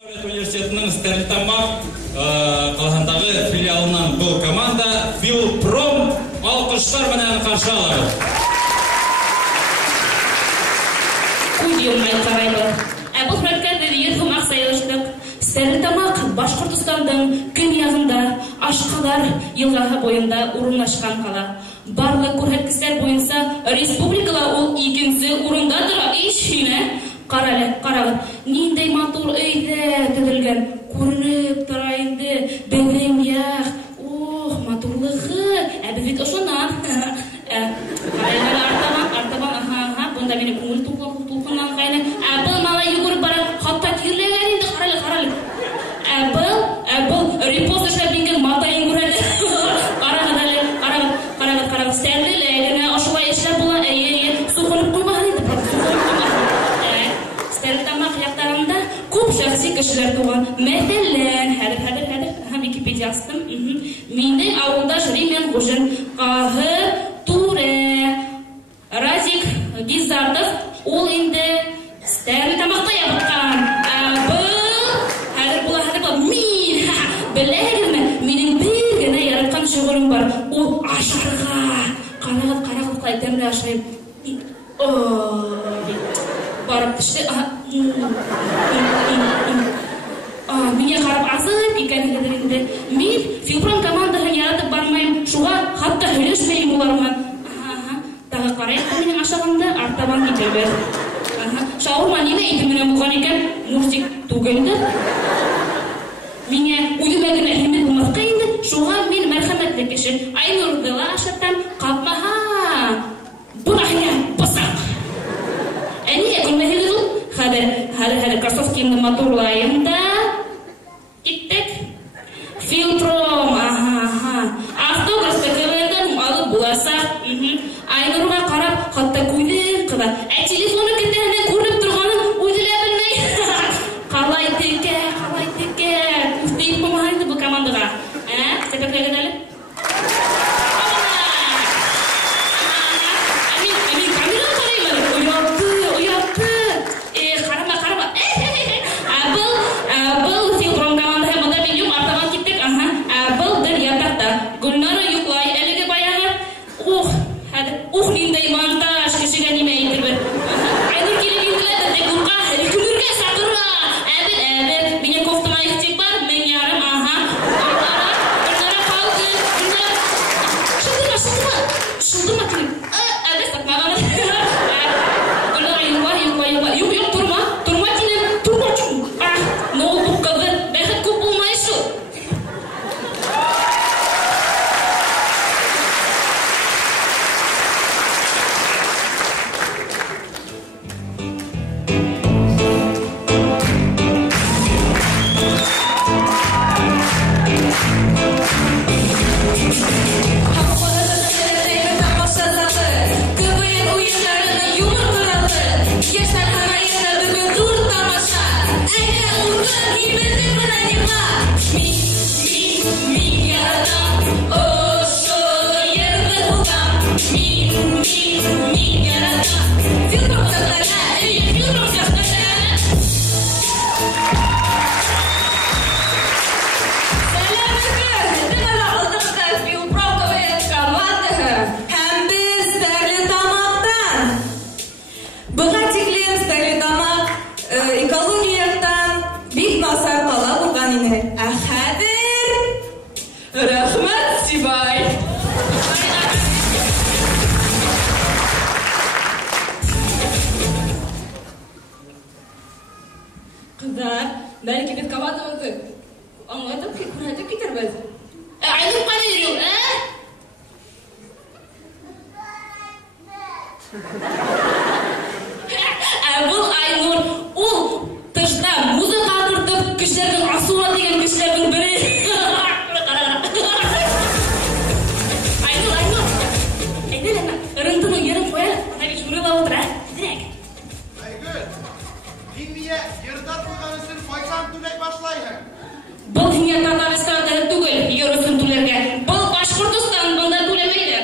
Университетінің Стерлитамақ қаласындағы филиалынан бұл команда Филпром алқыштар менен қаршы алады. Кудиумай қарайлы. Бұл проекттарды ертім ақсайылыштық. Стерлитамақ Башқұртстанның күн яғында Ашқадар елғағы бойында орынлашқан қала. Барлық көрсеткіштер бойынша республикада ол екінші орында тұра. Қаралы, нендей матур өйде түділген, көрініп тұрайынды, бәден яқ, матурлығы, әбізет ұшынан. Қарайлары артабан, бұнда мені көңіл тұлқыннан қайны. Әбіл мала югіріп бара, қатта терлеген енді, қаралы. Әбіл репост ішәбінген матайын көреді. Қарағыт, стәрлі ләйгіні, ашылай ішілер бола, суқылып қоймаған енді, көп шәхси кешеләр туган. Мәсәлән, хәдер Википедия астым. Мине авылда Шримен Гужин, Каһы, Туре, Разик Гизардов, ул инде Стерлитамакта ябыткан. Хәдер була, мин, беләгезме, минең бер генә яраткан шөгылем бар. Ул ашарга. Карагыз, кайтамда ашайм. Барып төште. Миңа қарап азып икәнлегедер инде. Мин Филпром командаһын яратып бармайым. Шуға хатта һөйләшмәйем уларга. Тагы карайым, минең ашаганда артабан китәбез. Шаурма нимә инде менә булган икән? Мурсик түгелде. Миңа уйыма гына һәммәт булмаска инде. Шуға мин мәрхәмәтле кеше. Айнурды ла ашаттан капмаһа. Бурахня басак. Әни күлмәһеле ул. Хәдер кроссовкимны матурлайым да. Иттек. Филпром. Автограф КВН'дан алып буласак. Айнурга карап, хатта күйлем кыла. Телефоны китәһенә күреп торганын уйлап белмәй. Калай текә. Үтеп булмаган инде бу командага. Сәбәпләгән әле. Бұл хиңе Татарстанда түгел, Ерөсін түлерге. Бұл Башқұртстан, бұнда түлемейді.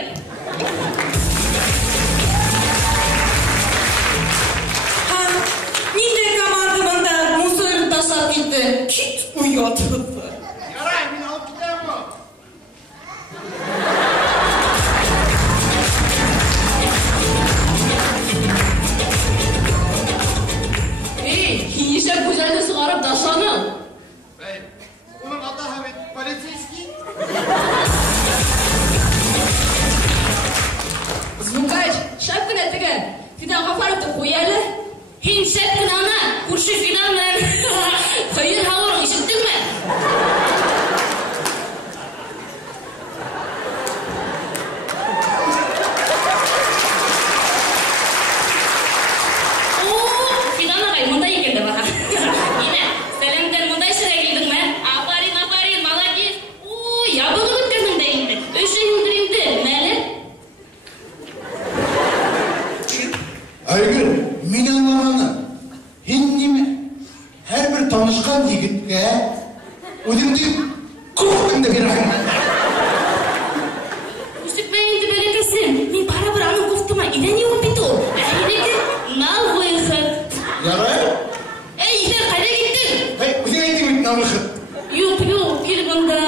идән юып бит ул. Ә һинеке на выход. Ярай? Исәр, ҡайҙа киттең? Үҙең әйттең бит, на выход. Юҡ, кил бында.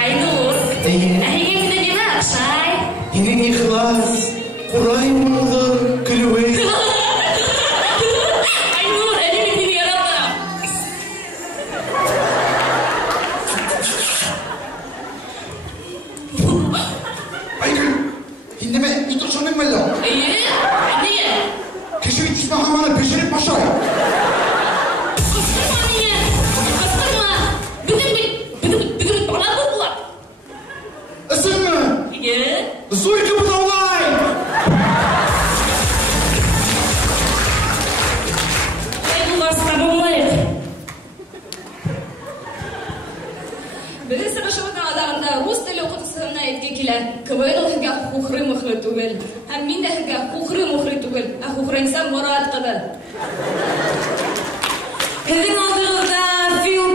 Айнур, ә һиңә мине нимә оҡшай? Һинең ихлас, ҡурай моңло көлөүең. Айнур, әле мин һине яратам. Айгөл, һин нимә ит оҡшамайһыңмы әллә? Эйе, ниңә? Кеше бит исмаһам аны бешереп ашай. Ҡысҡырма мине, ҡысҡырма. Бөгөн бала була. Ысынмы? Эйе. Зуйка бутаулай! Булмаска булмайыҡ. Бөгөн сырышыуҙың аҙағында рус теле уҡытыусыһына әйткә килә. КВН ул һеҙгә хуҡры-мөхры түгел. Һәм мин дә һеҙгә хуҡры-мөхры түгел. Ә Хуҡрыйса Морат ҡыҙы. Һеҙҙең алдығыҙҙа Фил